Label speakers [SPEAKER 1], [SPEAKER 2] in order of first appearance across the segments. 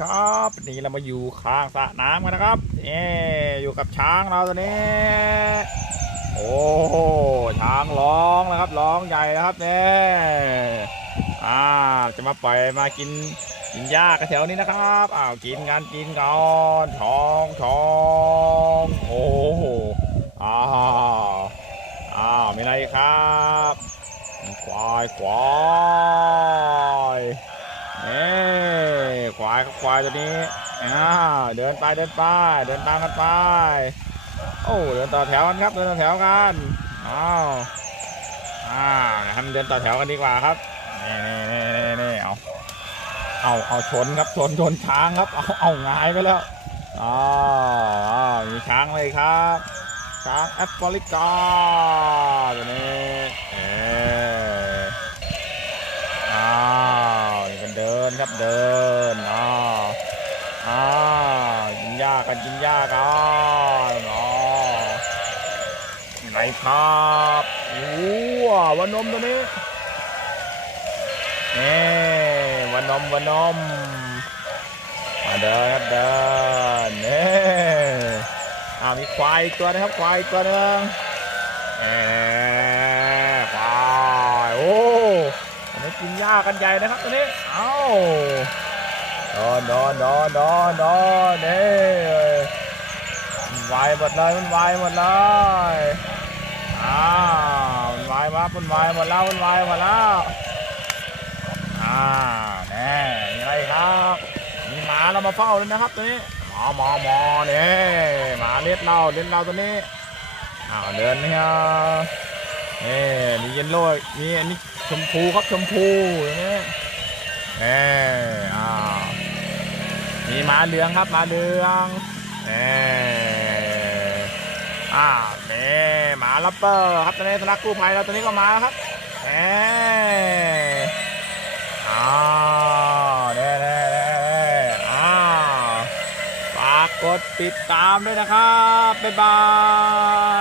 [SPEAKER 1] ครับนนี้เรามาอยู่ข้างสระน้ำกันนะครับนี่อยู่กับช้างเราตัวนี้ โอ้ช้างร้องนะครับร้องใหญ่นะครับเนี่ยอ่าจะมาปล่อยมากินกินหญ้ากันแถวนี้นะครับอ้าวกินกันกินก่อนท้องท้องโอ้โหอ้าวอ้าวมีอะไรครับควายควายนี่ ควายตัวนี้อ้าวเดินไปเดินไปเดินตามกันไป โอ้เดินต่อแถวกันครับเดินต่อแถวกันอ้าวอ่าทำเดินต่อแถวกันดีกว่าครับนี่นี่นี่นี่นี่เอาเอาเอาชนครับชนชนช้างครับเอาเอางายไปแล้วอ้าวอ้าวมีช้างเลยครับช้างแอฟริกาตัวนี้เอออ้าวนี่กันเดินครับเดินอ้าว อ้ากินหญ้ากันกินหญ้ากันอ๋อไหนครับโอ้โหวันนมตัวนี้นี่วันนมวันนมมาเดินครับเดินนี่อ่ามีควายตัวนะครับควายตัวนึงเอ่ควายโอ้อันนี้กินหญ้ากันใหญ่นะครับตัวนี้เอ้า อนนอนนอนนอนนอนนี่มันวายหมดเลยมันวายหมดเลยอ้าวมันวายมามันวายหมดแล้วมันวายหมดแล้วอ่าแน่มีอะไรครับมีหมาเรามาเฝ้าเลยนะครับตัวนี้หมอหมอหมอเนี่ยหมาเล็ดเราเล็ดเราตัวนี้อ้าวเดินเนี่ยนี่มีเยลโล่มีอันนี้ชมพูครับชมพูอย่างนี้เอออ้าว มีหมาเหลืองครับหมาเหลืองเอออ่าเนี่หมาลัปเปอร์ครับตอนนี้สนักกู้ภัยเราตัวนี้ก็มาครับเอออ้าวเน่เน่เน่อ้าวฝากกดติดตามด้วยนะครับ บ๊ายบา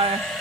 [SPEAKER 1] ย